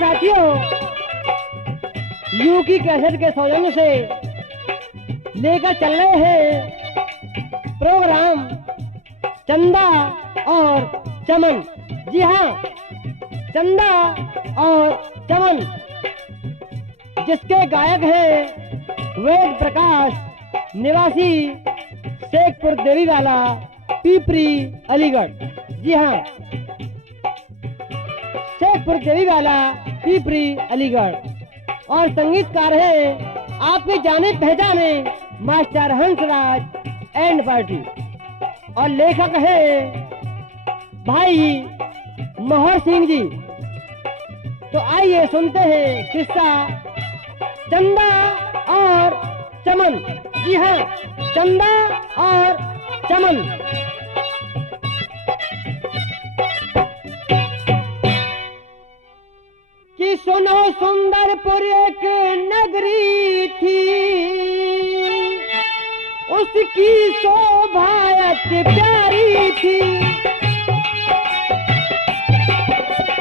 साथियों, यू की कैसेट के सौजन्य से लेकर चल रहे हैं प्रोग्राम चंदा और चमन। जी हाँ, चंदा और चमन, जिसके गायक हैं वेद प्रकाश, निवासी शेखपुर देवीवाला, पीपरी, अलीगढ़। जी हाँ, शेखपुर देवीवाला, पीपरी, अलीगढ़। और संगीतकार हैं आपके जाने पहचाने मास्टर हंसराज एंड पार्टी। और लेखक हैं भाई मोहर सिंह जी। तो आइए सुनते हैं किस्सा चंदा और चमन। जी हाँ, चंदा और चमन। कि सुनो सुंदरपुर एक नगरी थी, उसकी शोभा अति प्यारी थी,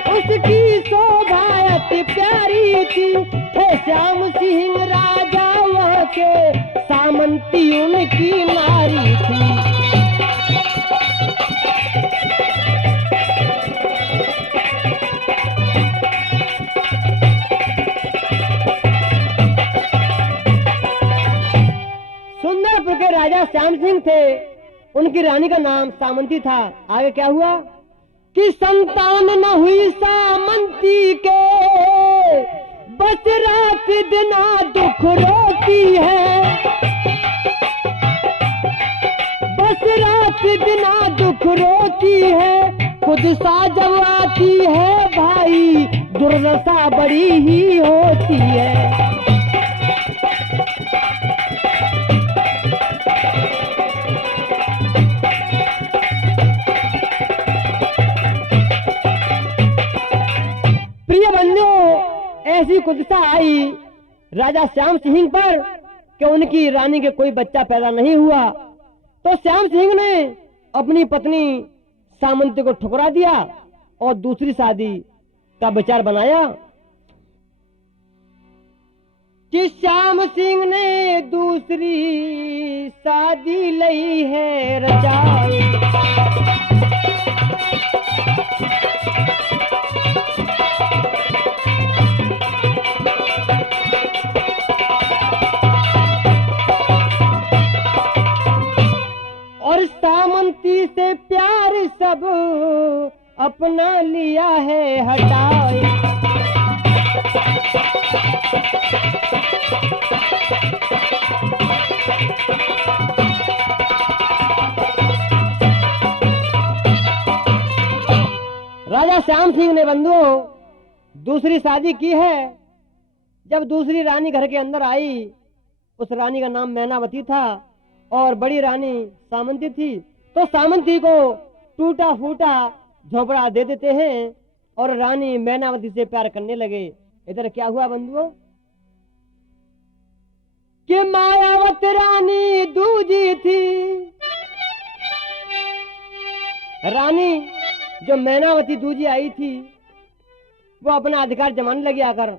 उसकी शोभा अति प्यारी थी। थे श्याम सिंह राजा वहाँ के, सामंती उनकी नारी थी। सुंदरपुर के राजा श्याम सिंह थे, उनकी रानी का नाम सामंती था। आगे क्या हुआ कि संतान न हुई सामंती के, बस रात दिना दुख रोती है, बस रात दिना दुख रोती है। खुद सा जब आती है भाई, दुर्दशा बड़ी ही होती है। प्रिय बंधुओं, ऐसी कुदसा आई राजा श्याम सिंह पर कि उनकी रानी के कोई बच्चा पैदा नहीं हुआ। तो श्याम सिंह ने अपनी पत्नी सामंती को ठुकरा दिया और दूसरी शादी का विचार बनाया। कि श्याम सिंह ने दूसरी शादी लई है रचाई, और सामंती से प्यार सब अपना लिया है हटाए। राजा श्याम सिंह ने बंधुओं दूसरी शादी की है। जब दूसरी रानी घर के अंदर आई, उस रानी का नाम मैनावती था और बड़ी रानी सामंती थी। तो सामंती को टूटा फूटा झोपड़ा दे देते हैं और रानी मैनावती से प्यार करने लगे। इधर क्या हुआ बंधुओं कि मायावत रानी दूजी थी। रानी जो मैनावती दूजी आई थी, वो अपना अधिकार जमाने लगी आकर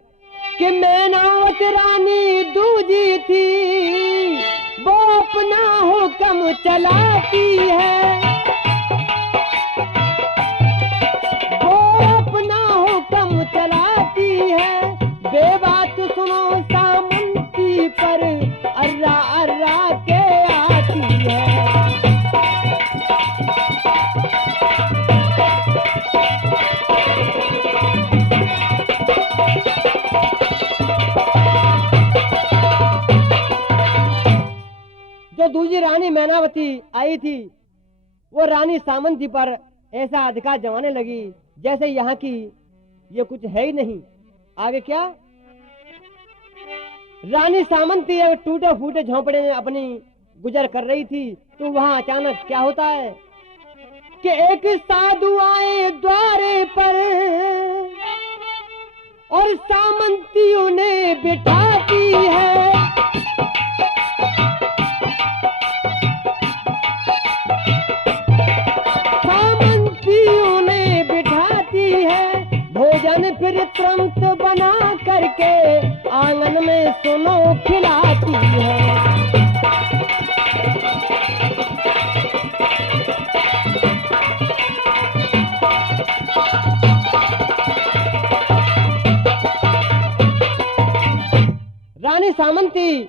कि मैनावत रानी दूजी थी, वो अपना हुक्म चलाती है, वो अपना हुक्म चलाती है। बेबात सुनो सामंती पर अर्रा अर्रा के आती है। जो दूसरी रानी मैनावती आई थी, वो रानी सामंती पर ऐसा अधिकार जमाने लगी जैसे यहाँ की ये कुछ है ही नहीं। आगे क्या रानी सामंती एक टूटे फूटे झोंपड़े में अपनी गुजर कर रही थी, तो वहां अचानक क्या होता है कि एक साधु आए द्वारे पर और सामंती उन्हें बिठाती है। सामंती उन्हें बिठाती है, भोजन फिर तुरंत बना करके आंगन में सुनो खिलाती है। रानी सामंती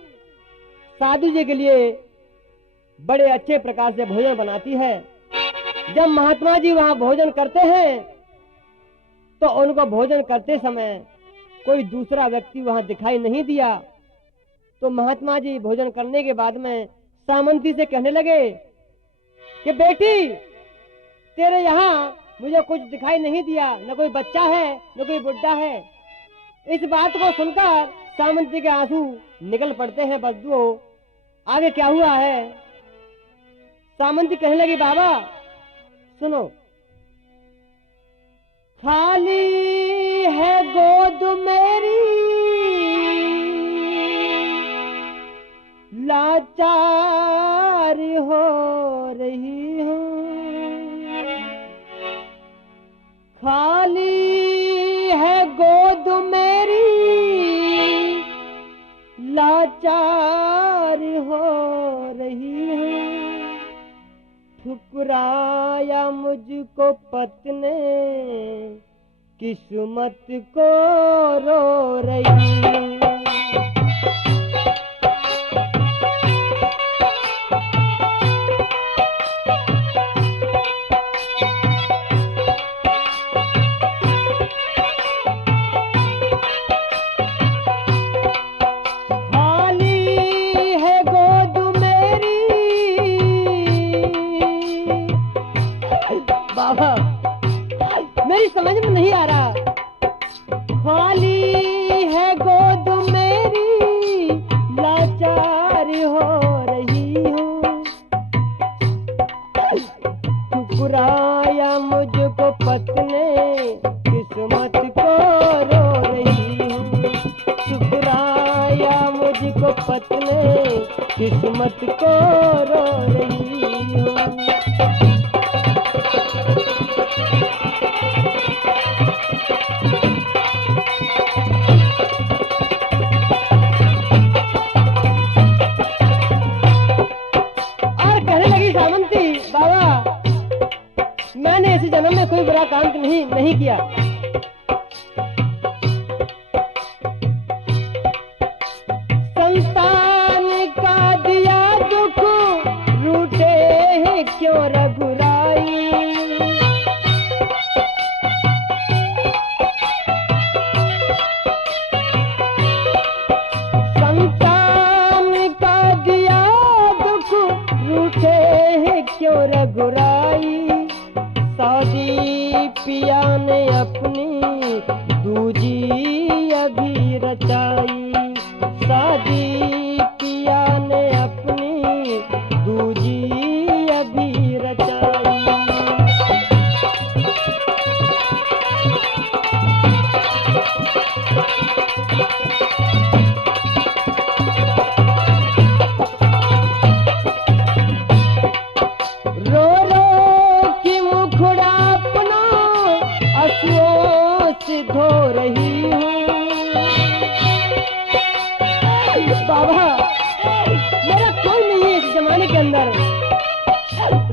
साधु जी के लिए बड़े अच्छे प्रकार से भोजन बनाती है। जब महात्मा जी वहां भोजन करते हैं तो उनको भोजन करते समय कोई दूसरा व्यक्ति वहां दिखाई नहीं दिया। तो महात्मा जी भोजन करने के बाद में सामंती से कहने लगे कि बेटी, तेरे यहाँ मुझे कुछ दिखाई नहीं दिया, न कोई बच्चा है न कोई बुढ़ा है। इस बात को सुनकर सामंती के आंसू निकल पड़ते हैं। बद्दू आगे क्या हुआ है? सामंती कहने लगी, बाबा सुनो, खाली है गोद मेरी, लाचार हो रही हूँ। खाली है गोद मेरी, लाचार हो रही हूँ। ठुकराया मुझको पत्ने, किस्मत को रो रही हूँ। मेरी समझ में नहीं आ रहा। खाली है गोद मेरी, लाचार हो रही हूँ। ठुकराया मुझको पत्ने, किस्मत को रो रही हूँ। ठुकराया मुझको पत्ने, किस्मत को रो रही हूँ। मैंने इस जन्म में कोई बुरा काम नहीं किया। संतान का दिया दुख, रूठे हैं क्यों रघुराई। संतान का दिया दुख, रूठे हैं क्यों रघुराई। शादी पिया ने अपनी दूजी अभी रचाई। शादी पिया ने अपनी दूजी अभी रचाई। रो रो की मुखड़ा अपना आंसुओं से धो रही हूँ। बाबा, मेरा कोई नहीं है इस जमाने के अंदर।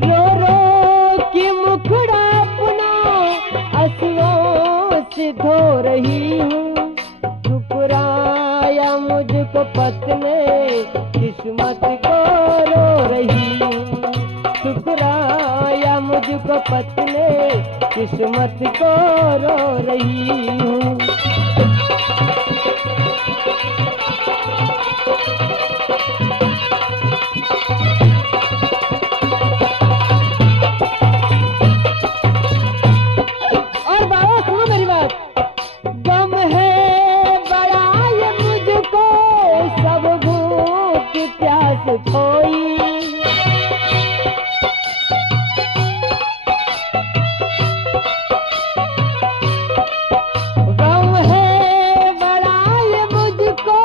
रो रो की मुखड़ा अपना आंसुओं से धो रही हूँ। ठुकराया मुझको पत्ने, किस्मत को रो रही हूँ। ठुकराया मुझको पत्ने, किस्मत को रो रही हूँ। और बाबा सुनो मेरी बात, गम है बड़ा ये मुझको खोई। गम है बड़ा ये मुझको,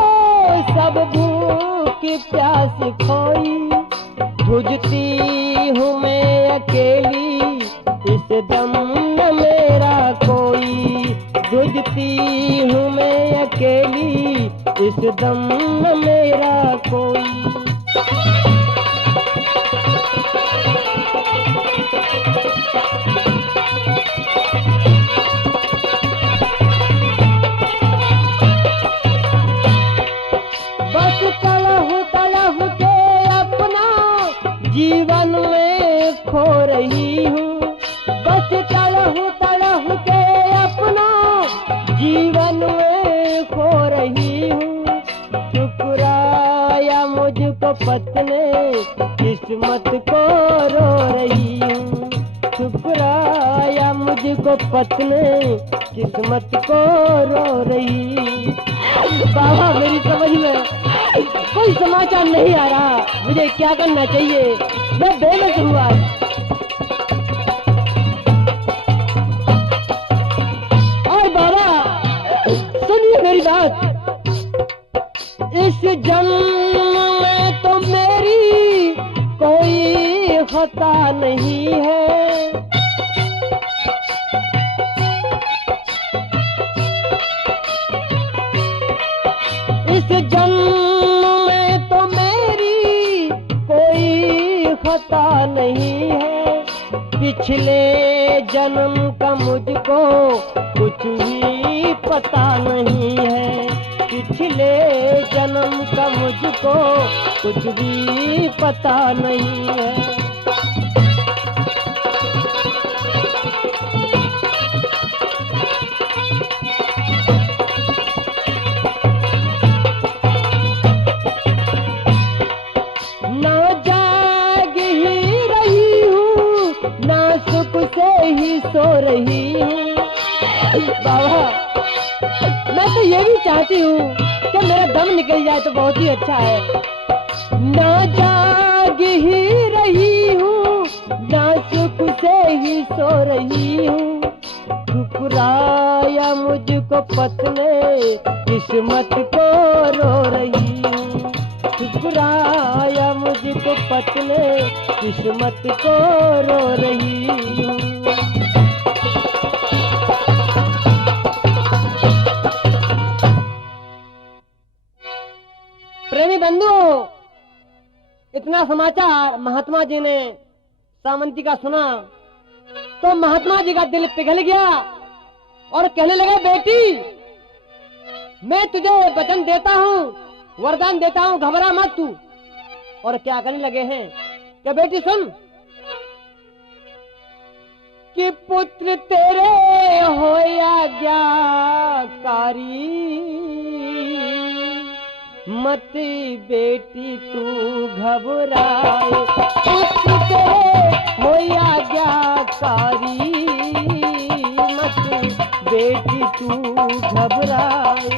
सब भूख प्यास खोई। ध्रुजती हूँ मैं अकेली, इस दम न मेरा कोई। ध्रुजती हूँ मैं अकेली, इस दम न मेरा कोई। बस तड़फ के अपना जीवन में खो रही हूँ। बस तड़फ के अपना जीवन में खो रही हूँ। शुक्राया मुझको पत्नी, किस्मत को रो रही हूँ। शुक्राया मुझको पत्नी, किस्मत को रो रही। बाबा मेरी समझ में कोई समाचार नहीं आ रहा, मुझे क्या करना चाहिए, मैं बेबस हूँ आज। और बाबा सुनिए मेरी बात, इस जन्म में तो मेरी कोई खता नहीं है। इस जन्म में तो मेरी कोई खता नहीं है। पिछले जन्म का मुझको कुछ भी पता नहीं है। पिछले जन्म का मुझको कुछ भी पता नहीं है। ही सो रही हूँ। बाबा मैं तो ये भी चाहती हूँ कि मेरा दम निकल जाए तो बहुत ही अच्छा है। ना जाग ही रही हूँ, ना सुख से ही सो रही हूँ। ठुकराया मुझको पत्नी, किस्मत को रो रही हूँ। ठुकराया मुझको पत्नी, किस्मत को रो रही हूँ। प्रेमी बंधुओं, इतना समाचार महात्मा जी ने सामंती का सुना तो महात्मा जी का दिल पिघल गया और कहने लगे, बेटी मैं तुझे वचन देता हूँ, वरदान देता हूँ, घबरा मत तू। और क्या करने लगे हैं क्या बेटी सुन, कि पुत्र तेरे हो आज्ञाकारी, मत बेटी तू घबराए। पुत्र तेरे हो आज्ञाकारी, मत बेटी तू घबराए।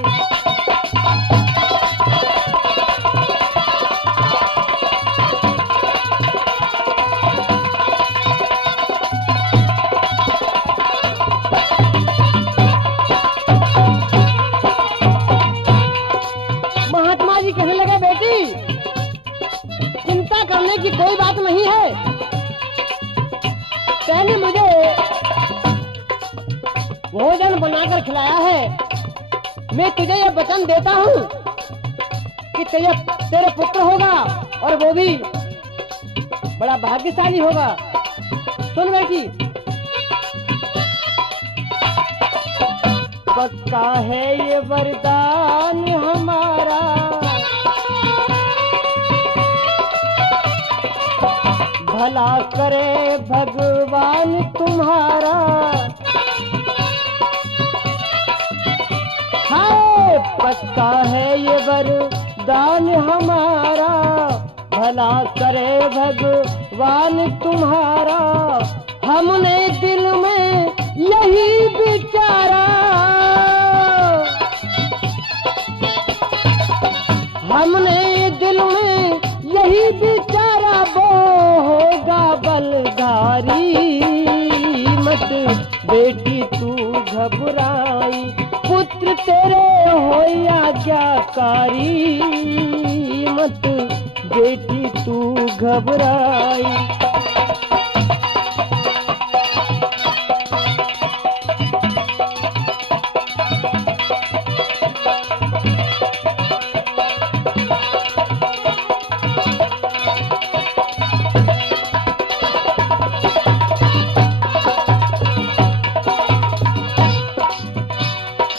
महात्मा जी कहने लगे, बेटी चिंता करने की कोई बात नहीं है। तैने मुझे भोजन बनाकर खिलाया है, मैं तुझे यह वचन देता हूँ कि तेरे पुत्र होगा और वो भी बड़ा भाग्यशाली होगा। सुन बेटी, पक्का है ये वरदान हमारा, भला करे भगवान तुम्हारा। हाय पक्का है ये वरदान हमारा, भला करे भगवान तुम्हारा। हमने दिल में यही विचारा, हमने दिल में वही बेचारा वो होगा बलधारी। मत बेटी तू घबराई, पुत्र तेरे हो आज्ञाकारी। मत बेटी तू घबराई।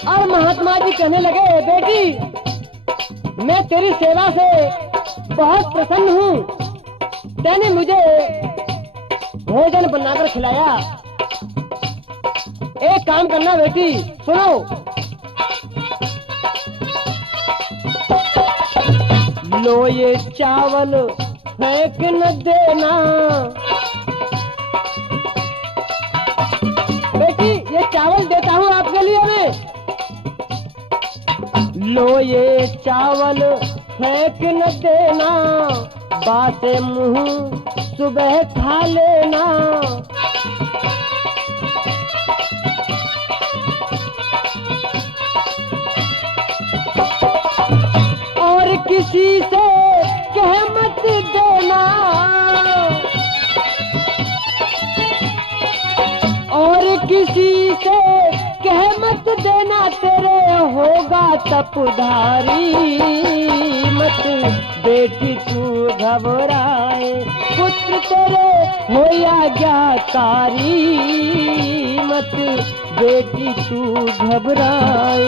और महात्मा जी कहने लगे, बेटी मैं तेरी सेवा से बहुत प्रसन्न हूँ। तैने मुझे भोजन बनाकर खिलाया। एक काम करना बेटी, सुनो। लो ये चावल फेंक न देना। बेटी ये चावल देता हूँ आपके लिए मैं। लो ये चावल फेंक न देना, बासे मुंह सुबह खा लेना। और किसी से कह मत देना, और किसी से कह मत देना, तेरे होगा तपधारी। मत बेटी तू घबराए, पुत्र तेरे हो आज्ञाकारी। मत बेटी तू घबराए।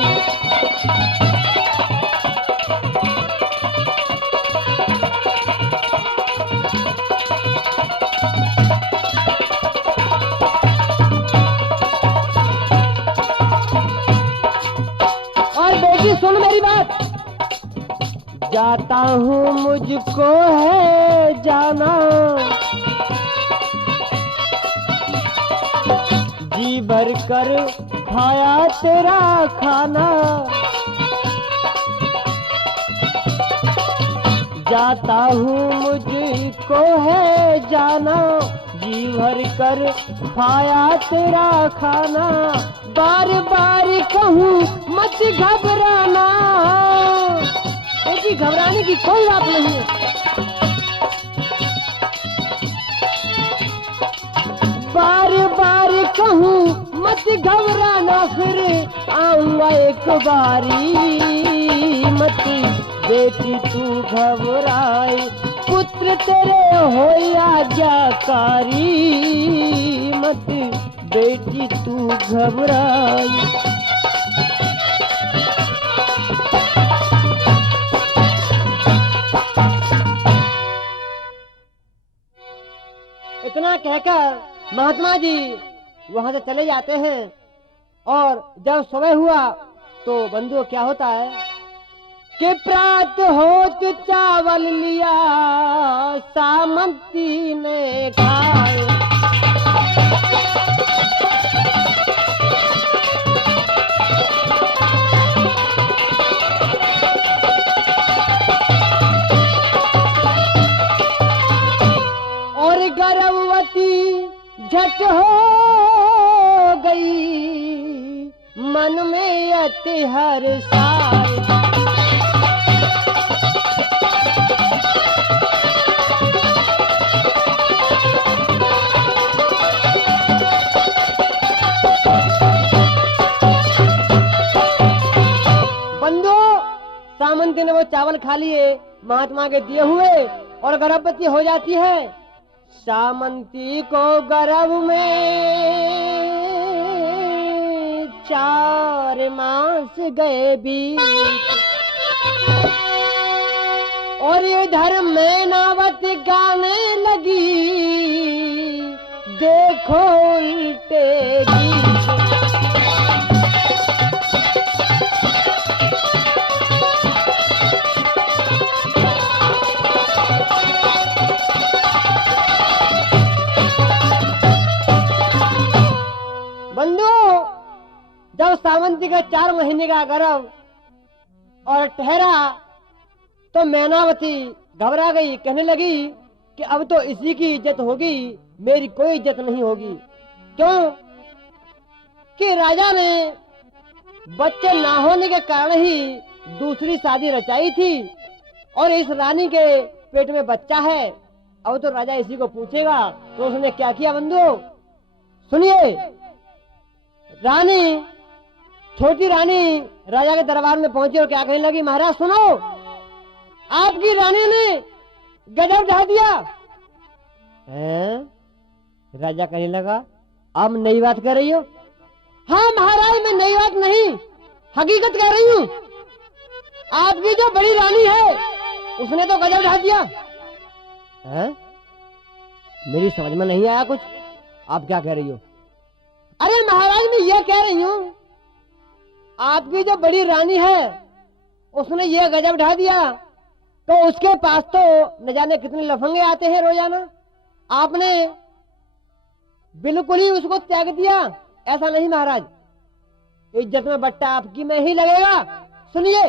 और बेटी सुन मेरी बात। जाता हूँ मुझको है जाना, जी भर कर खाया तेरा खाना। जाता हूँ मुझको है जाना, जी भर कर खाया तेरा खाना। बार बार कहूँ मत घबराना। बेटी घबराने की कोई बात नहीं है। बार बार कहूँ मत घबराना, फिर आऊंगा एक बारी। मत बेटी तू घबराए, पुत्र तेरे हो आज्ञाकारी। मत बेटी तू घबराई। इतना कहकर महात्मा जी वहां से चले जाते हैं। और जब सुबह हुआ तो बंधु क्या होता है कि प्रात होत चावल लिया सामंती ने खाए। और गर्भवती झट हो गई, मन में अति हर्षाए। बंधु सामंती ने वो चावल खा लिए महात्मा के दिए हुए और गर्भवती हो जाती है। सामंती को गर्भ में 4 मास गए बीत। और इधर मैनावत गाने लगी, देखो उल्टे गीत। बंधु जब सावंती का 4 महीने का गर्भ और ठहरा तो मैनावती घबरा गई, कहने लगी कि अब तो इसी की इज्जत होगी, मेरी कोई इज्जत नहीं होगी। क्यों कि राजा ने बच्चे ना होने के कारण ही दूसरी शादी रचाई थी और इस रानी के पेट में बच्चा है। अब तो राजा इसी को पूछेगा। तो उसने क्या किया बंधु, सुनिए। रानी, छोटी रानी राजा के दरबार में पहुंची और क्या कहने लगी, महाराज सुनो, आपकी रानी ने गजब ढा दिया। राजा कहने लगा, अब नई बात कर रही हो? हाँ महाराज, मैं नई बात नहीं, हकीकत कह रही हूँ। आपकी जो बड़ी रानी है उसने तो गजब ढा दिया। मेरी समझ में नहीं आया कुछ, आप क्या कह रही हो? अरे महाराज, मैं ये कह रही हूँ, आपकी जो बड़ी रानी है उसने ये गजब ढा दिया, तो उसके पास तो न जाने कितने लफंगे आते हैं रोजाना, आपने बिल्कुल ही उसको त्याग दिया। ऐसा नहीं महाराज, इज्जत में बट्टा आपकी में ही लगेगा। सुनिए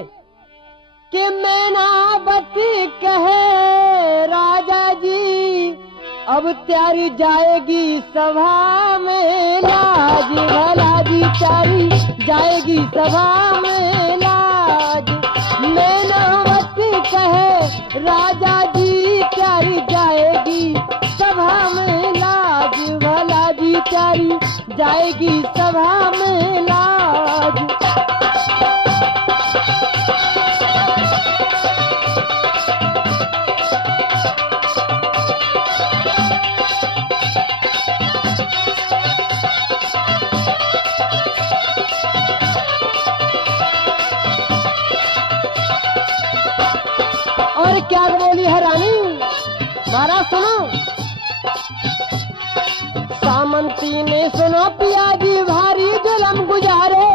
कि मैनावती कहे राजा जी, अब त्यारी जाएगी सभा में लाज, भला जी त्यारी जाएगी सभा में लाज। मैनावती कहे राजा जी, त्यारी जाएगी सभा में लाज, भला जी त्यारी जाएगी सभा में लाज। और क्या बोली है रानी, महाराज सुनो। सामंती ने सुनो पिया जी भारी जुल्म गुजारे,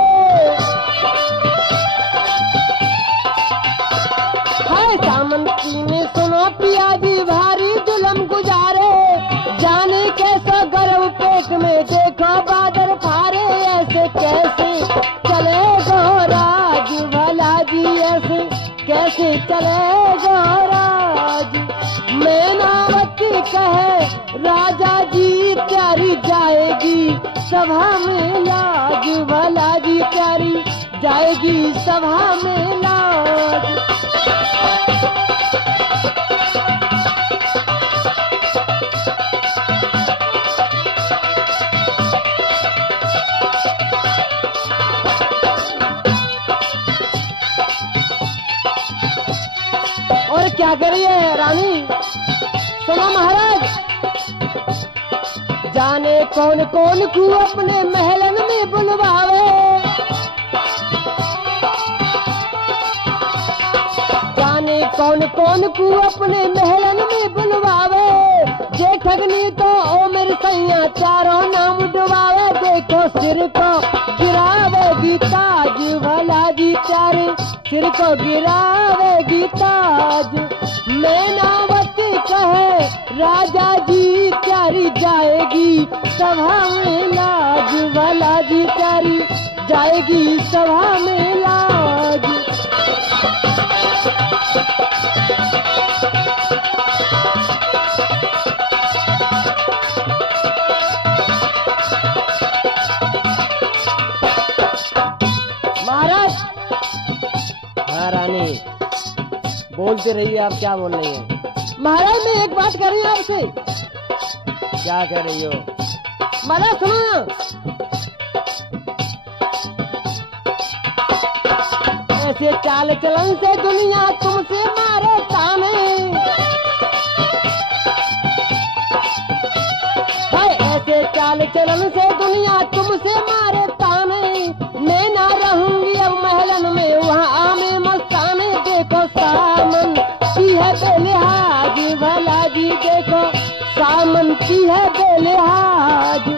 हाय सामंती ने सुनो पिया जी भारी जुल्म गुजारे, जाने कैसा गर्व पेट में देखो बादल फारे, ऐसे कैसे चलेगा राज, भला जी ऐसे कैसे चलेगा राज। मैनावती कहे राजा जी, त्यारी जाएगी सभा में लाज, भला जी त्यारी जाएगी सभा में लाज। और क्या करिए रानी, सुनो महाराज। जाने कौन कौन को अपने महलन में बुलवावे, जाने कौन कौन को अपने महलन में बुलवावे, जेठगनी तो ओ मेरे सैया चारों नाम डुबावे, देखो सिर को गिरावेगी ताज, भला जी चारे सिर को गिरावेगी ताज। मैनावती कहे राजा जी, त्यारी जाएगी सभा में लाज, भला जी त्यारी जाएगी सभा में लाज। महाराज, हाँ रानी बोलते रहिए, आप क्या बोल रही हैं? महाराज मैं एक बात कर रही हूँ आपसे। क्या कर रही हो? महाराज सुनो, ऐसे चाल चलन से दुनिया तुमसे मारे ताने, ऐसे चाल चलन से दुनिया तुमसे मारे ताने, मैं ना रहूंगी अब महलन में वहाँ आमे मस्ताने, देखो सामन की है बेलिहाज, भला जी देखो सामन की है बेलिहाज।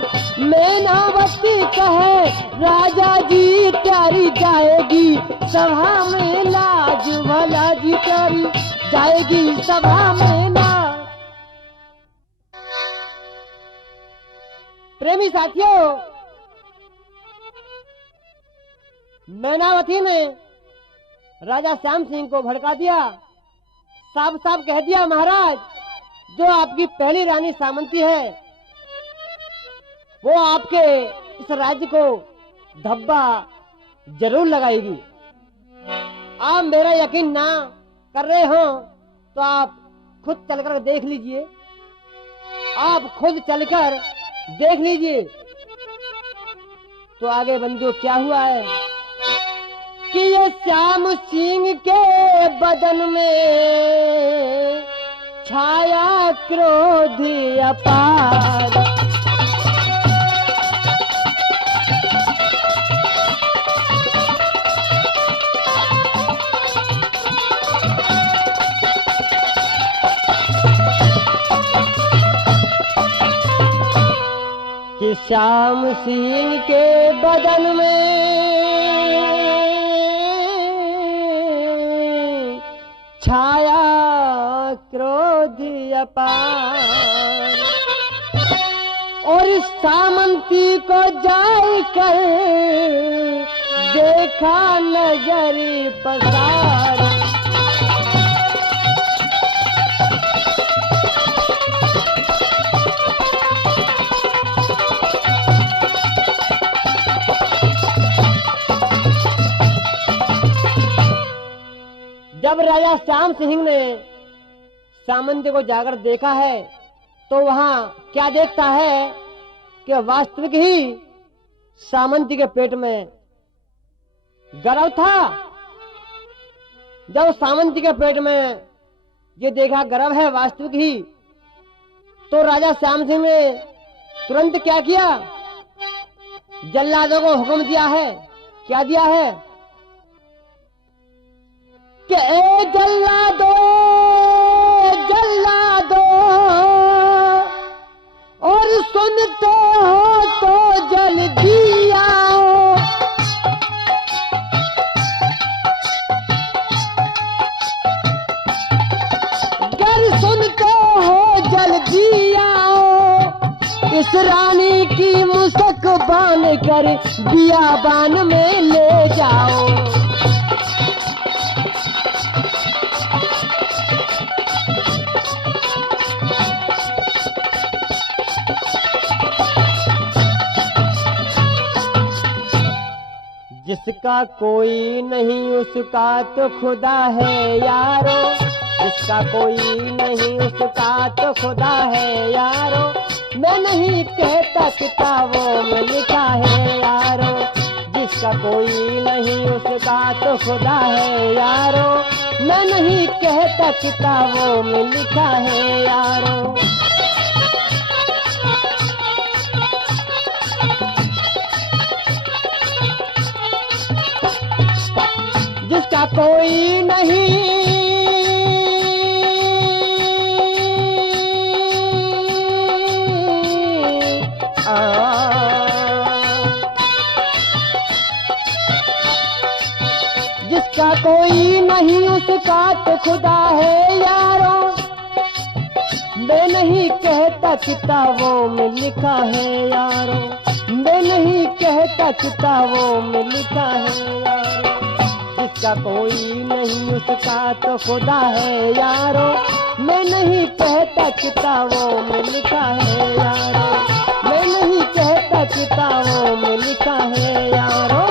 मैनावती कहे राजा जी, त्यारी जाएगी सभा में लाज, भला जी त्यारी जाएगी सभा में लाज। प्रेमी साथियों, मैनावती ने राजा श्याम सिंह को भड़का दिया। साफ साफ कह दिया महाराज, जो आपकी पहली रानी सामंती है वो आपके इस राज्य को धब्बा जरूर लगाएगी। आप मेरा यकीन ना कर रहे हो तो आप खुद चलकर देख लीजिए, आप खुद चलकर देख लीजिए। तो आगे बंधु क्या हुआ है कि ये श्याम सिंह के बदन में छाया क्रोध अपार। कि श्याम सिंह के बदन में छाया क्रोध अपार, और सामंती को जाकर देखा नजर पसार। जब राजा श्याम सिंह ने सामंती को जाकर देखा है तो वहां क्या देखता है कि वास्तविक ही सामंती के पेट में गर्भ था। जब सामंती के पेट में ये देखा गर्भ है वास्तविक ही, तो राजा श्याम सिंह ने तुरंत क्या किया, जल्लादों को हुक्म दिया है। क्या दिया है कि जल्ला दो और सुनते हो तो जल्दी आओ। गर सुनते हो जल्दी आओ, इस रानी की मुसक बांध कर बियाबान में ले जाओ। जिसका कोई नहीं उसका तो खुदा है यारो, जिसका कोई नहीं उसका तो खुदा है यारो। मैं नहीं कहता किताबों में लिखा है यारो, जिसका कोई नहीं उसका तो खुदा है यारो। मैं नहीं कहता किताबों में लिखा है यारो। जिसका कोई नहीं जिसका कोई नहीं उसका तो खुदा है यारो। मैं नहीं कहता किताबों में लिखा है यारो, मैं नहीं कहता किताबों में लिखा है यारो। जिसका कोई नहीं उसका तो खुदा है यारो। मैं नहीं कहता किताबों में लिखा है यारो, मैं नहीं कहता किताबों में लिखा है यारो।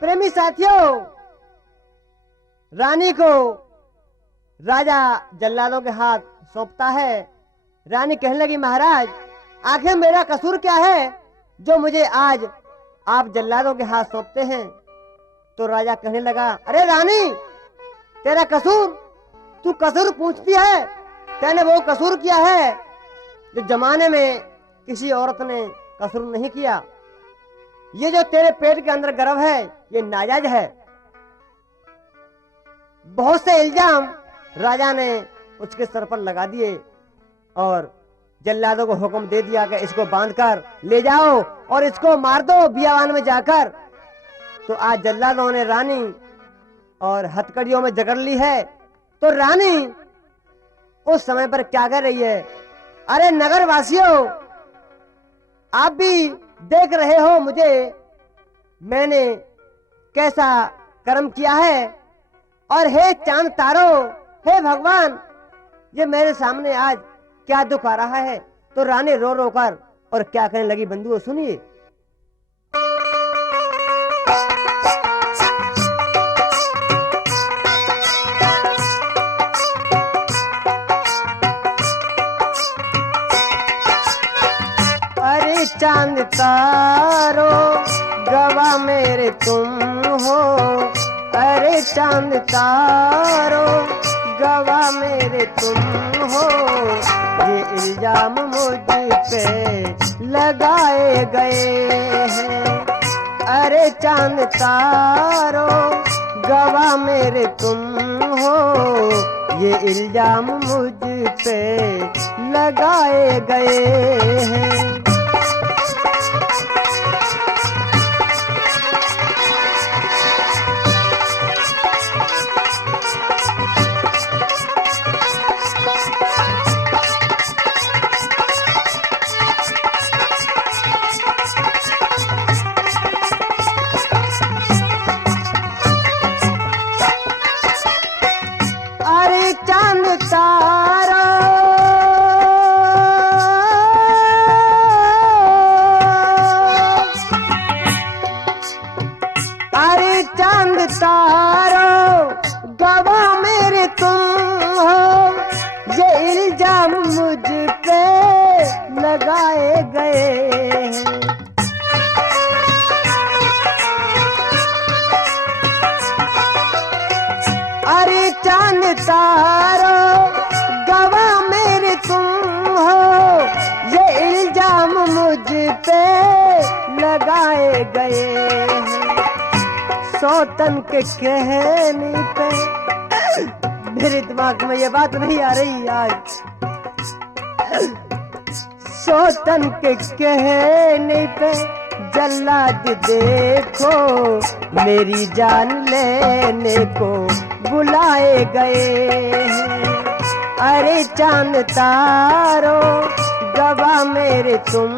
प्रेमी साथियों, रानी को राजा जल्लादों के हाथ सौंपता है। रानी कहने लगी, महाराज आखिर मेरा कसूर क्या है जो मुझे आज आप जल्लादों के हाथ सौंपते हैं? तो राजा कहने लगा, अरे रानी, तेरा कसूर, तू कसूर पूछती है? तेने वो कसूर किया है जो जमाने में किसी औरत ने कसूर नहीं किया। ये जो तेरे पेट के अंदर गर्भ है ये नाजायज है। बहुत से इल्जाम राजा ने उसके सर पर लगा दिए और जल्लादों को हुक्म दे दिया कि इसको बांधकर ले जाओ और इसको मार दो बियावान में जाकर। तो आज जल्लादों ने रानी और हथकड़ियों में जकड़ ली है। तो रानी उस समय पर क्या कर रही है? अरे नगर वासियों, आप भी देख रहे हो मुझे, मैंने कैसा कर्म किया है। और हे चांद तारों, हे भगवान, ये मेरे सामने आज क्या दुख आ रहा है। तो रानी रो रो कर और क्या कहने लगी, बंधुओं सुनिए। अरे चांद तारों गवाह मेरे तुम हो, अरे चांद तारों गवाह मेरे तुम हो। ये इल्जाम मुझ पे लगाए गए हैं। अरे चांद तारों गवाह मेरे तुम हो, ये इल्जाम मुझ पे लगाए गए हैं। लगाए गए हैं। अरे चांद तारों गवाह मेरे तुम हो, ये इल्जाम मुझ पे लगाए गए हैं। सौतन के कहने पे, मेरे दिमाग में ये बात नहीं आ रही आज। सौतन के कहने पे जल्लाद देखो मेरी जान लेने को बुलाए गए हैं। अरे चांद तारों गवाह मेरे तुम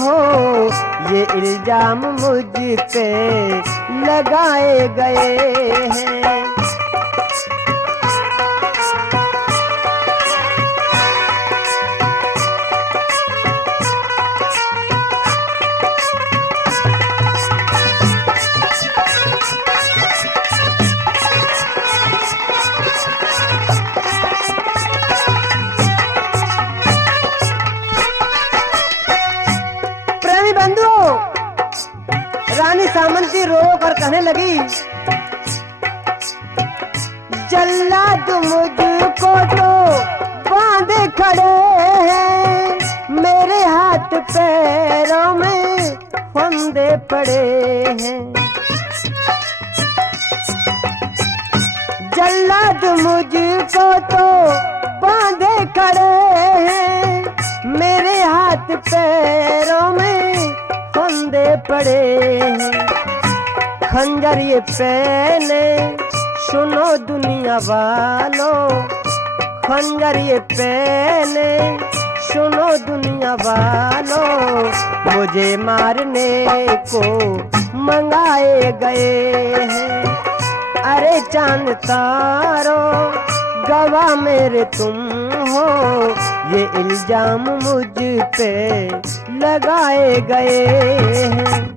हो, ये इल्जाम मुझ पे लगाए गए हैं। रानी सामंती रो कर कहने लगी, जल्लाद मुझको तो बांधे खड़े हैं, मेरे हाथ पैरों में फंदे पड़े हैं। जल्लाद मुझको तो बांधे खड़े हैं, मेरे हाथ पैरों में फंदे पड़े हैं। खंजर ये पहने सुनो दुनिया वालों, खंजर ये पहने सुनो दुनिया वालों, मुझे मारने को मंगाए गए हैं। अरे चांद तारों गवाह मेरे तुम हो, ये इल्जाम मुझ पे लगाए गए हैं।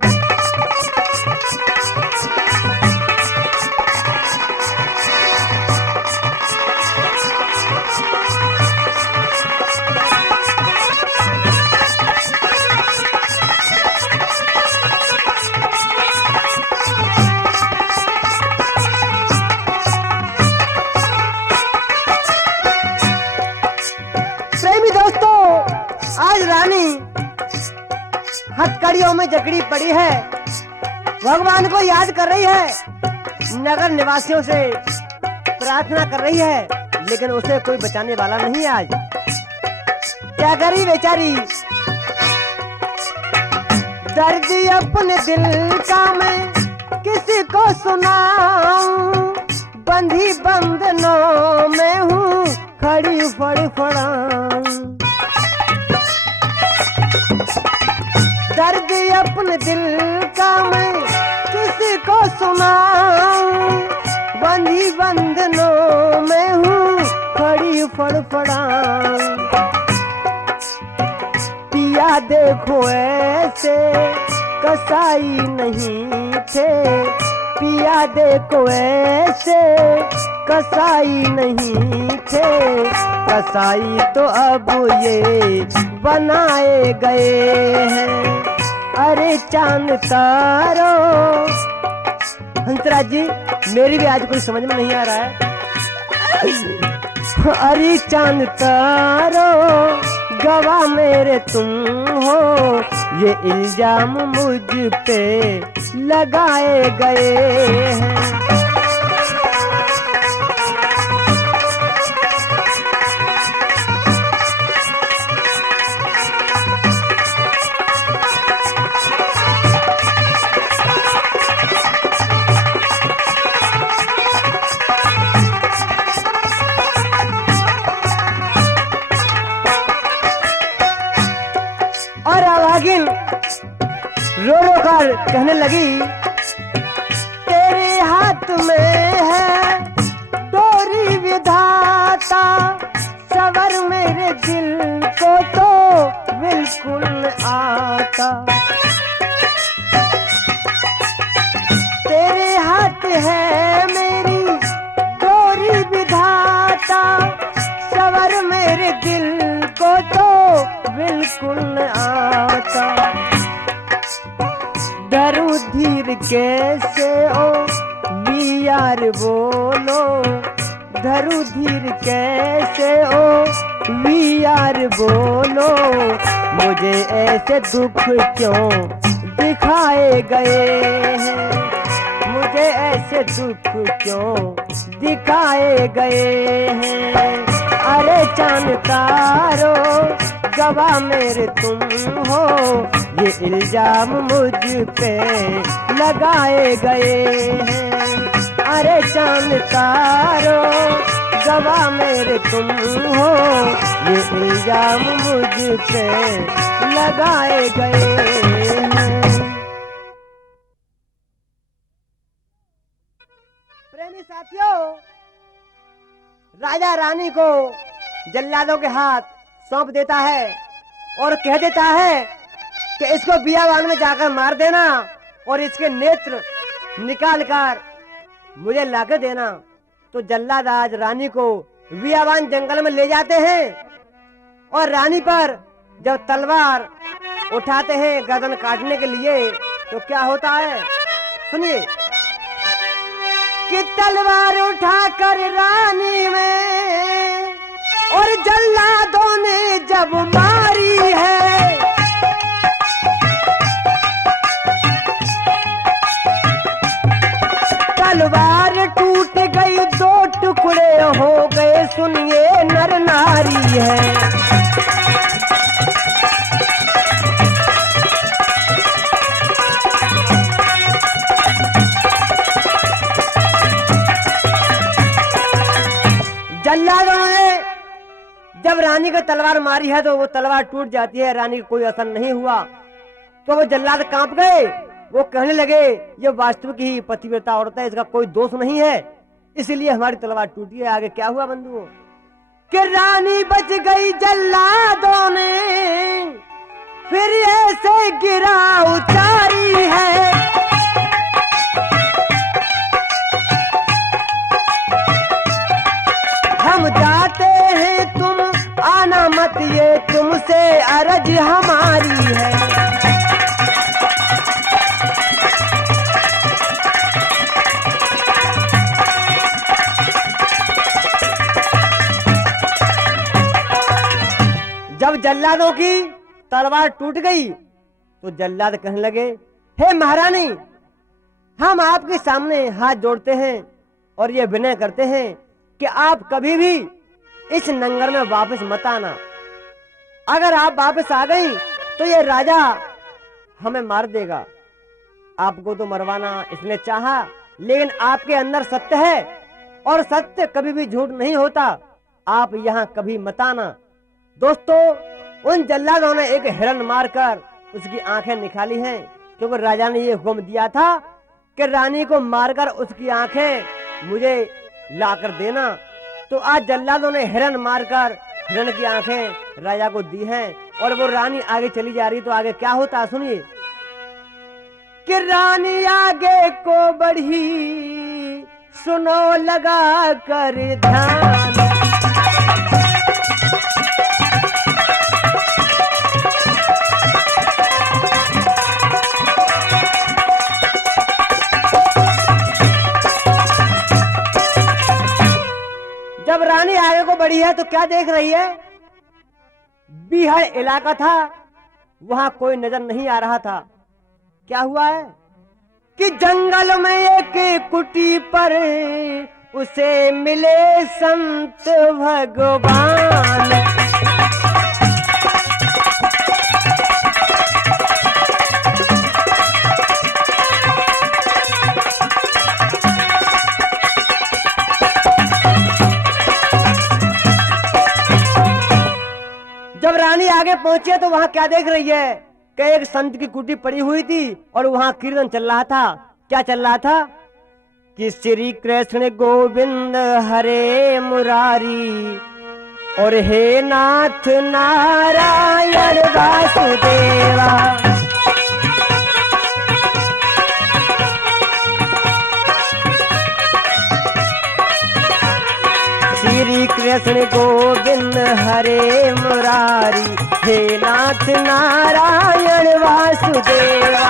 कड़ियों में जकड़ी पड़ी है, भगवान को याद कर रही है, नगर निवासियों से प्रार्थना कर रही है, लेकिन उसे कोई बचाने वाला नहीं। आज क्या करी बेचारी, दर्द अपने दिल का मैं किसी को सुनाऊं, बंधी बंधनों में हूँ खड़ी फड़फड़ाऊं। दर्द अपने दिल का मैं किसी को सुनाऊं, बंधी बंधनों में हूँ खड़ी फड़फड़ाऊं। पिया देखो ऐसे कसाई नहीं थे, पिया देखो ऐसे कसाई नहीं थे, कसाई तो अब ये बनाए गए हैं। अरे चांद तारों, हंसराज जी मेरी भी आज कोई समझ में नहीं आ रहा है। अरे चांद तारों गवाह मेरे तुम हो, ये इल्जाम मुझ पे लगाए गए हैं। रो रो कर कहने लगी, तेरे हाथ में है डोरी विधाता, सवर मेरे दिल को तो बिल्कुल आता। तेरे हाथ है मेरी डोरी विधाता, सवर मेरे दिल को तो बिल्कुल आता। डरू धीर कैसे ओ वी यार बोलो, धरू धीर कैसे ओ वी यार बोलो, मुझे ऐसे दुख क्यों दिखाए गए हैं, मुझे ऐसे दुख क्यों दिखाए गए हैं। अरे चांद तारों गवाह मेरे तुम हो, ये इल्जाम मुझ पे लगाए गए हैं। अरे चांद तारों गवाह मेरे तुम हो, ये इल्जाम मुझ पे लगाए गए हैं। प्रेमी साथियों, राजा रानी को जल्लादों के हाथ सौंप देता है और कह देता है कि इसको बियाबान में जाकर मार देना और इसके नेत्र निकाल कर मुझे लाके देना। तो जल्लाद आज रानी को बियाबान जंगल में ले जाते हैं और रानी पर जब तलवार उठाते हैं गर्दन काटने के लिए, तो क्या होता है सुनिए कि तलवार उठाकर रानी में और जल्लादों ने जब मारी है, तलवार टूट गई दो टुकड़े हो गए, सुनिए नर नारी है। जल्लादों ने जब रानी को तलवार मारी है तो वो तलवार टूट जाती है, रानी को कोई असर नहीं हुआ। तो वो जल्लाद कांप गए, वो कहने लगे ये वास्तविक ही पतिव्रता औरत है, इसका कोई दोष नहीं है, इसलिए हमारी तलवार टूटी है। आगे क्या हुआ बंधुओं कि रानी बच गई जल्लादों ने फिर ऐसे गिरा उतारी है। हम जाते हैं तुम आना मत, ये तुमसे अर्ज हमारी है। जब जल्लादों की तलवार टूट गई तो जल्लाद कहने लगे, हे महारानी, हम आपके सामने हाथ जोड़ते हैं और ये विनय करते हैं कि आप कभी भी इस नंगर में वापस मत आना। अगर आप वापस आ गई तो ये राजा हमें मार देगा। आपको तो मरवाना इसने चाहा, लेकिन आपके अंदर सत्य है और सत्य कभी भी झूठ नहीं होता। आप यहाँ कभी मत आना। दोस्तों, उन जल्लादों ने एक हिरन मारकर उसकी आंखें निकाली हैं, क्योंकि राजा ने ये हुक्म दिया था कि रानी को मारकर उसकी आंखें मुझे लाकर देना। तो आज जल्लादों ने हिरन मारकर हिरन की आंखें राजा को दी हैं और वो रानी आगे चली जा रही। तो आगे क्या होता है सुनिए कि रानी आगे को बढ़ी, सुनो लगा कर ध्यान। जब रानी आगे को बढ़ी है तो क्या देख रही है? बिहार इलाका था, वहां कोई नजर नहीं आ रहा था। क्या हुआ है कि जंगल में एक कुटी पर उसे मिले संत भगवान। जब रानी आगे पहुंची है तो वहां क्या देख रही है कि एक संत की कुटी पड़ी हुई थी और वहां कीर्तन चल रहा था। क्या चल रहा था कि श्री कृष्ण गोविंद हरे मुरारी और हे नाथ नारायण वासुदेवा। श्री कृष्ण गोविंद हरे मुरारी हे नाथ नारायण वासुदेवा।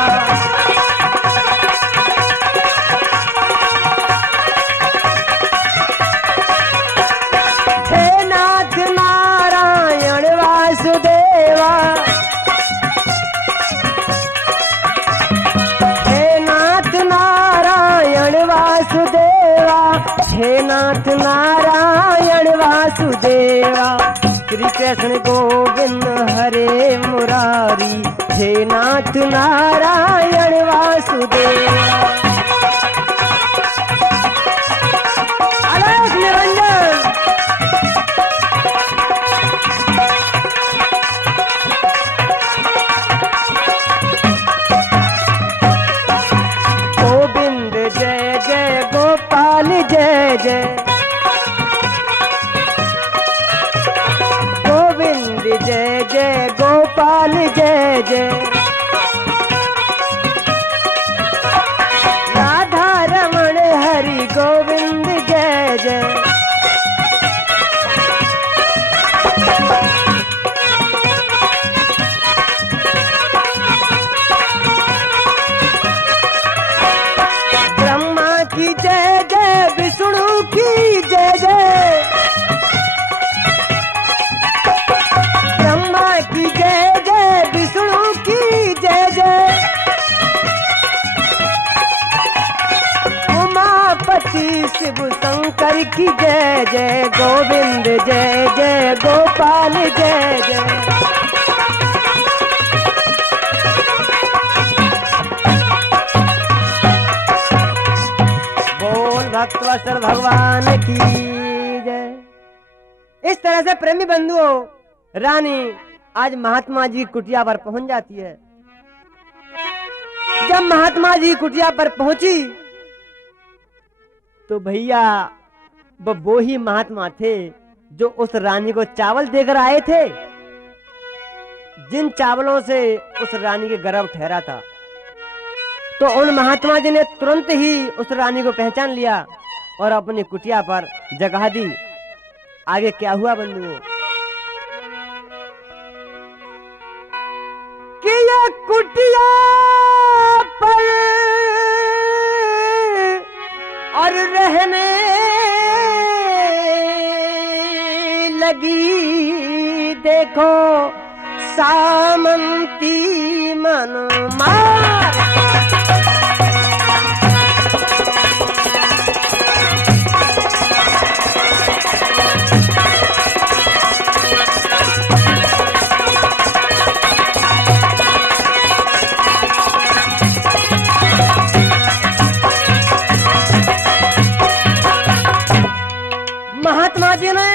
हे नाथ नारायण वासुदेवा। हे नाथ नारायण वासुदेवा। हे नाथ नारायण वासुदेवा। श्री कृष्ण गोविंद हरे मुरारी हे नाथ नारायण वासुदेवा। अलग निरंजन। गोविंद जय जय, गोपाल जय जय। जय जय गोपाल जय जय। राधा रमण हरि गोविंद जय जय। ब्रह्मा की जय जय, विष्णु की जय जय। की जय जय, विष्णु की जय जय। उमापति शिव शंकर की जय जय। गोविंद जय जय, गोपाल जय जय। बोल भक्तवत्सल भगवान की जय। इस तरह से प्रेमी बंधुओं, रानी आज महात्मा जी की कुटिया पर पहुंच जाती है। जब महात्मा जी की कुटिया पर पहुंची तो भैया वो ही महात्मा थे जो उस रानी को चावल देकर आए थे, जिन चावलों से उस रानी के गर्भ ठहरा था। तो उन महात्मा जी ने तुरंत ही उस रानी को पहचान लिया और अपनी कुटिया पर जगह दी। आगे क्या हुआ बंधुओं कि ये कुटिया पर और रहने लगी। देखो सामंती मन मार। महात्मा जी ने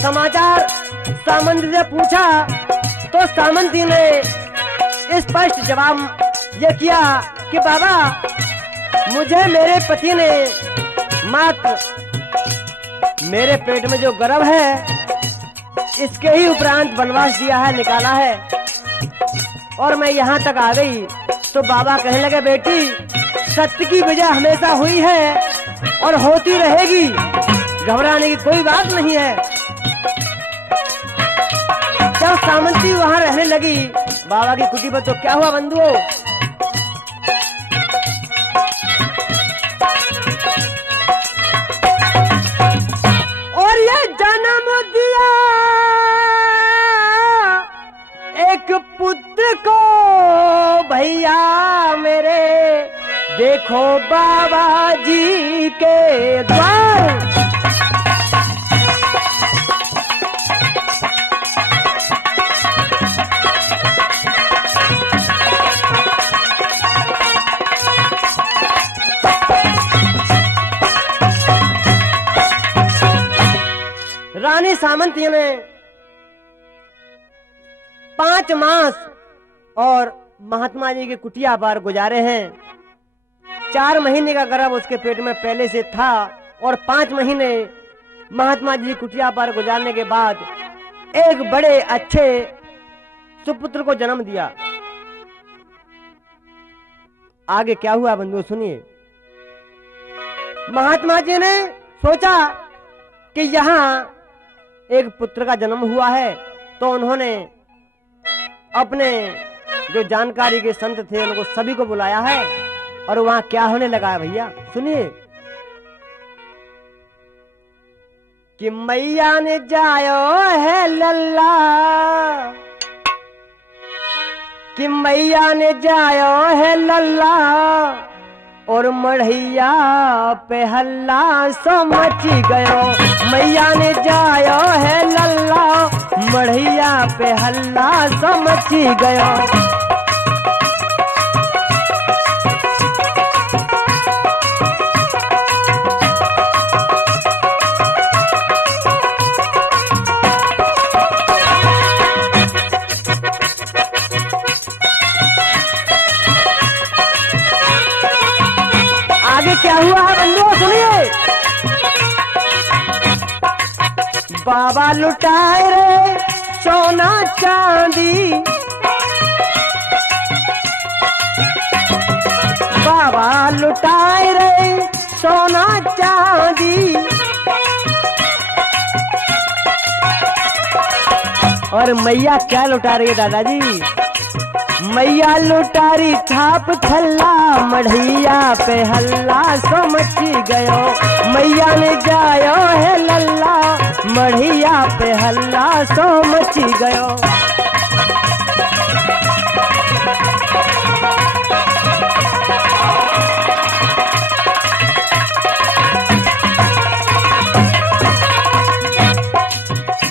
समाचार सामंत से पूछा तो सामंती ने स्पष्ट जवाब ये किया कि बाबा, मुझे मेरे पति ने मात्र मेरे पेट में जो गर्भ है इसके ही उपरांत वनवास दिया है, निकाला है, और मैं यहाँ तक आ गई। तो बाबा कहने लगे, बेटी, सत्य की विजय हमेशा हुई है और होती रहेगी, घबराने की कोई बात नहीं है। जब सामंती वहां रहने लगी बाबा की कुटी पर, तो क्या हुआ बंधुओं? और ये जन्म दिया एक पुत्र को भैया मेरे, देखो बाबा जी के द्वार। रानी सामंती ने 5 मास और महात्मा जी की कुटिया पर गुजारे हैं। 4 महीने का गर्भ उसके पेट में पहले से था और 5 महीने महात्मा जी की कुटिया पर गुजारने के बाद एक बड़े अच्छे सुपुत्र को जन्म दिया। आगे क्या हुआ बंधुओं सुनिए। महात्मा जी ने सोचा कि यहाँ एक पुत्र का जन्म हुआ है, तो उन्होंने अपने जो जानकारी के संत थे उनको सभी को बुलाया है। और वहां क्या होने लगा है भैया सुनिए कि मैया ने जायो है लल्ला, कि मैया ने जायो है लल्ला, और मढ़ैया पे हल्ला सो मची गयो। मैया ने जायो है लल्ला, मढ़ैया पे हल्ला सो मची गयो। क्या हुआ है बंधुओं सुनिए। बाबा लुटाए रे सोना चांदी, बाबा लुटाए रे सोना चांदी, और मैया क्या लुटा रही है दादाजी? मैया लुटारी थाप थल्ला, मढ़ैया पे हल्ला सो मची गयो। मैया ने जायो है लल्ला, मढ़ैया पे हल्ला सो मची गयो।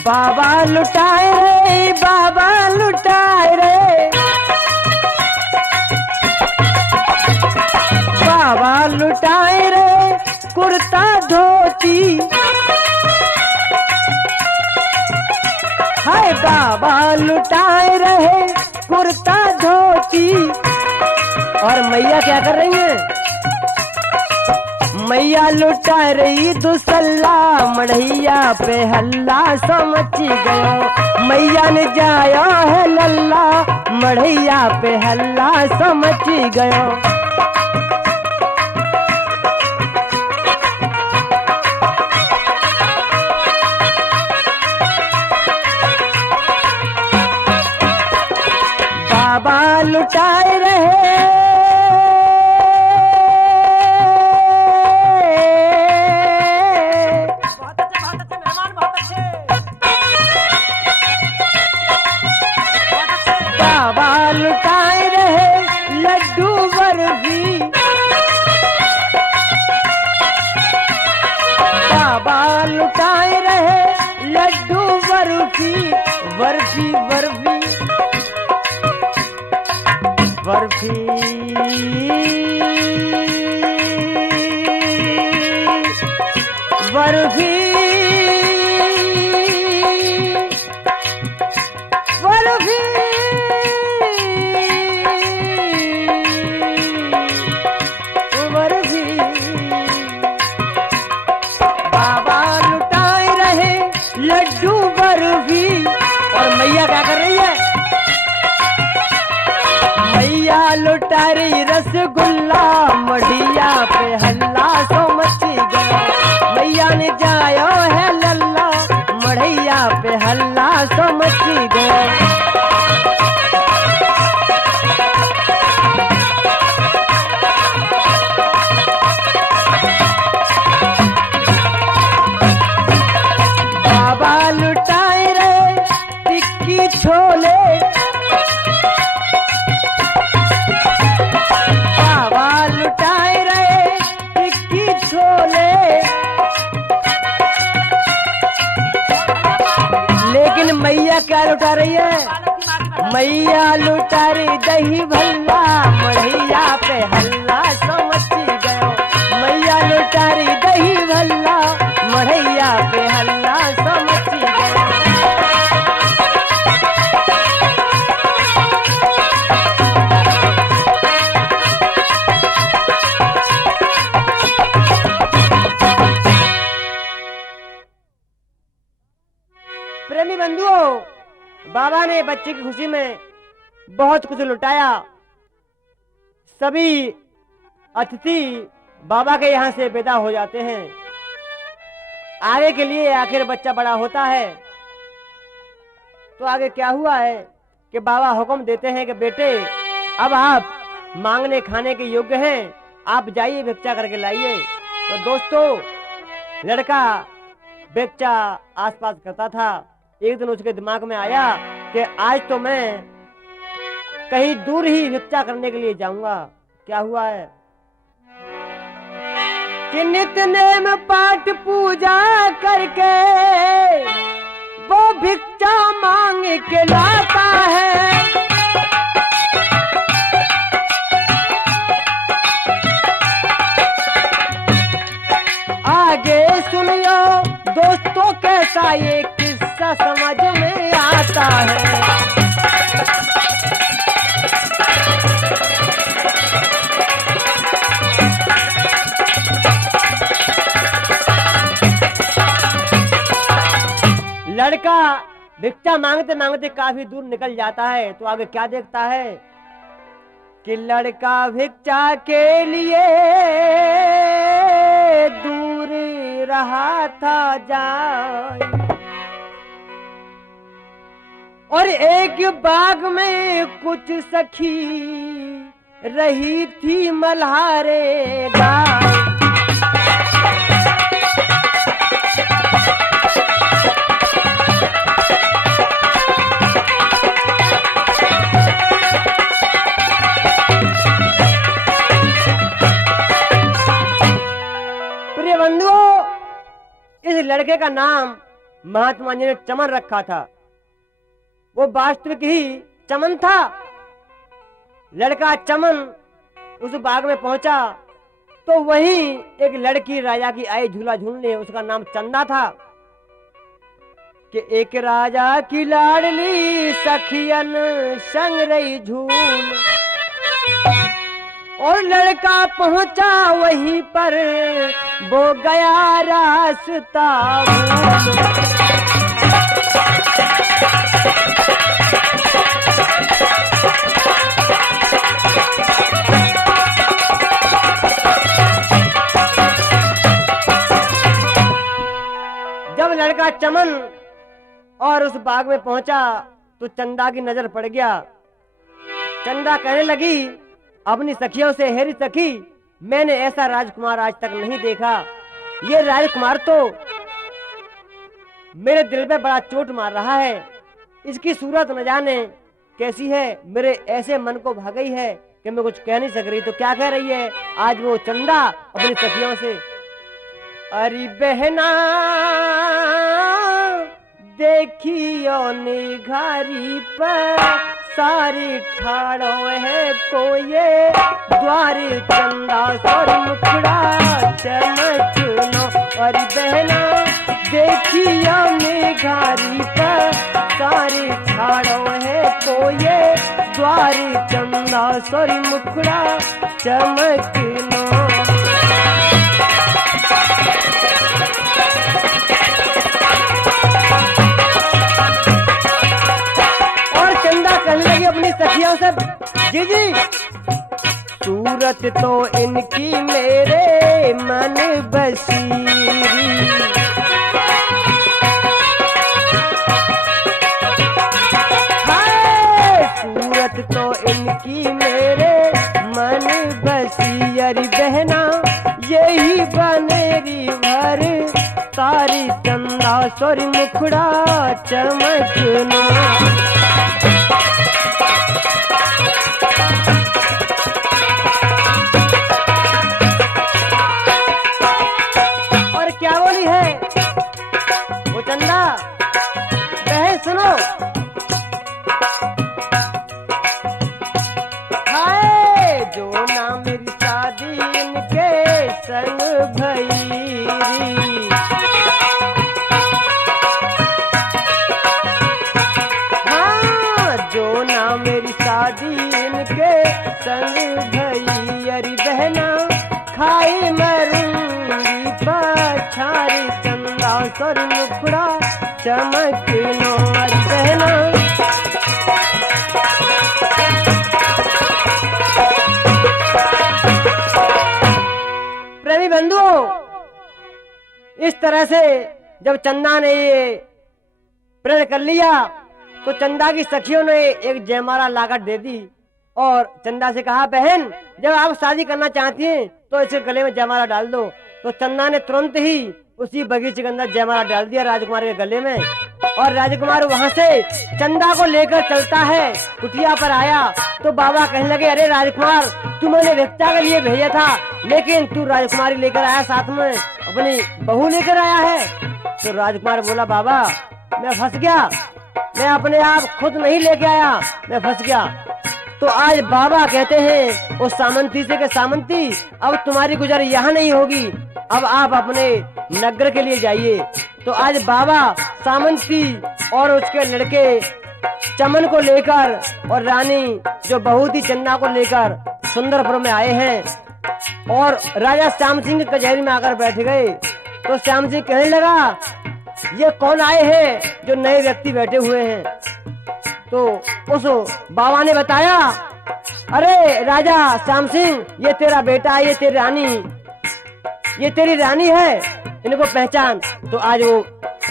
बाबा लुटाए रे, बाबा लुटाए रे, बाबा लुटाए रे कुर्ता धोती, हाय बाबा लुटाए रहे कुर्ता धोती। और मैया क्या कर रही है? मैया लुटा रही दुसल्ला, मढ़ैया पे हल्ला सो मची गयो। मैया ने जाया है लल्ला, मढ़ैया पे हल्ला सो मची गयो। बाबा लुटाए रहे, बर्फी बर्फी बर्फी बर्फी बर्फी बर्फी बर्फी बाबा लुटाए रहे लड्डू बर्फी। और मैया क्या कर रही है? मैया लुटा रही रसगुल्ला, मढ़िया पे हल्ला सो मची गया। मैया ने जायो है लल्ला, मढ़ैया पे हल्ला सो मची गया। बाबा लुटाए रे टिक्की छोले, बाबा लुटाए रे टिक्की छोले, लेकिन मैया क्या लुटा रही है? मैया लुटा रही दही भल्ला, मढ़ैया पे हल्ला सो मची गयो। मैया लुटा रही दही भल्ला, मढ़ैया पे हल्ला सो मची गयो। प्रेमी बंधुओं, बाबा ने बच्चे की खुशी में बहुत कुछ लुटाया। सभी अतिथि बाबा के यहाँ से विदा हो जाते हैं। आगे के लिए आखिर बच्चा बड़ा होता है तो आगे क्या हुआ है कि बाबा हुक्म देते हैं कि बेटे अब आप मांगने खाने के योग्य हैं, आप जाइए भिक्षा करके लाइए। तो दोस्तों, लड़का भिक्षा आसपास करता था। एक दिन उसके दिमाग में आया कि आज तो मैं कहीं दूर ही भिक्षा करने के लिए जाऊंगा। क्या हुआ है कि नित्य नेम पाठ पूजा करके वो भिक्षा मांग के लाता है। आगे सुनियो दोस्तों कैसा ये किस्सा समझ में आता है। लड़का भिक्षा मांगते मांगते काफी दूर निकल जाता है तो आगे क्या देखता है कि लड़का भिक्षा के लिए दूर रहा था जाए और एक बाग में कुछ सखी रही थी मल्हारे गाय। प्रिय बंधुओं, इस लड़के का नाम महात्मा जी ने चमन रखा था। वो वास्तविक ही चमन था। लड़का चमन उस बाग में पहुंचा तो वहीं एक लड़की राजा की आई झूला झूलने। उसका नाम चंदा था कि एक राजा की लाडली सखियन संग रही झूल और लड़का पहुंचा वहीं पर वो गया रास्ता जब लड़का चमन और उस बाग में पहुंचा तो चंदा की नजर पड़ गया। चंदा कहने लगी अपनी सखियों से, हेरी सखी, मैंने ऐसा राजकुमार आज तक नहीं देखा। ये राजकुमार तो मेरे दिल पे बड़ा चोट मार रहा है। इसकी सूरत न जाने कैसी है, मेरे ऐसे मन को भा गई है कि मैं कुछ कह नहीं सक रही। तो क्या कह रही है आज वो चंदा अपनी सखियों से? अरे बहना देखियो निघारी पर सारी ठाड़ो है कोये द्वार चंदा सर मुखड़ा चमकनो और बहना देखियो निघारी पर सारी ठाड़ो है कोये द्वार चंदा सर मुखड़ा चमकनो। अपनी सखियों से जी जी सूरत तो इनकी मेरे मन बसीरी हाय सूरत तो इनकी मेरे मन बसी अरे बहना यही बनेरी भर सारी चंदा सोरी मुखड़ा चमकना। चंदा बहन सुनो हाय जो ना मेरी शादी इनके संग भई हाँ जो ना मेरी शादी इनके संग भई अरे बहना खाई मरूंगी पछारी चंदा सर मुखड़ा चमकनो अरे बहना। प्रेमी बंधुओं इस तरह से जब चंदा ने ये प्रण कर लिया तो चंदा की सखियों ने एक जयमाला लाकर दे दी और चंदा से कहा बहन जब आप शादी करना चाहती हैं तो इसे गले में जयमाला डाल दो। तो चंदा ने तुरंत ही उसी बगीचे के अंदर जयमाला डाल दिया राजकुमार के गले में और राजकुमार वहां से चंदा को लेकर चलता है। कुटिया पर आया तो बाबा कहने लगे अरे राजकुमार तू मैंने व्यक्ता के लिए भेजा था लेकिन तू राजकुमारी लेकर आया साथ में अपनी बहू लेकर आया है। तो राजकुमार बोला बाबा मैं फंस गया मैं अपने आप खुद नहीं लेके आया मैं फंस गया। तो आज बाबा कहते हैं उस सामंती से कि सामंती अब तुम्हारी गुजर यहाँ नहीं होगी अब आप अपने नगर के लिए जाइए। तो आज बाबा सामंती और उसके लड़के चमन को लेकर और रानी जो बहू थी चंदा को लेकर सुंदरपुर में आए हैं और राजा श्याम सिंह कचहरी में आकर बैठ गए। तो श्याम सिंह कहने लगा ये कौन आए हैं जो नए व्यक्ति बैठे हुए हैं। तो उस बाबा ने बताया अरे राजा श्याम सिंह ये तेरा बेटा ये तेरी रानी ये तेरी रानी है इनको पहचान। तो आज वो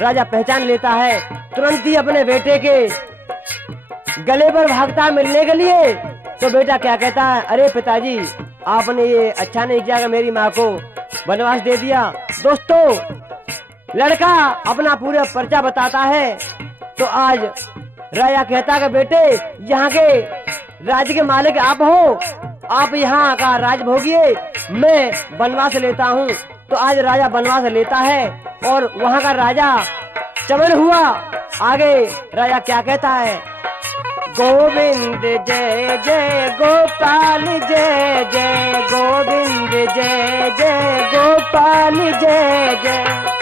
राजा पहचान लेता है तुरंत ही अपने बेटे के गले पर भागता मिलने के लिए। तो बेटा क्या कहता है अरे पिताजी आपने ये अच्छा नहीं किया कि मेरी माँ को वनवास दे दिया। दोस्तों लड़का अपना पूरा पर्चा बताता है। तो आज राजा कहता है बेटे यहाँ के राज्य के मालिक आप हो आप यहाँ का राज भोगिए मैं वनवास लेता हूँ। तो आज राजा वनवास लेता है और वहाँ का राजा चमन हुआ। आगे राजा क्या कहता है गोविंद जय जय गोपाल जय जय गोविंद जय जय गोपाल जय जय।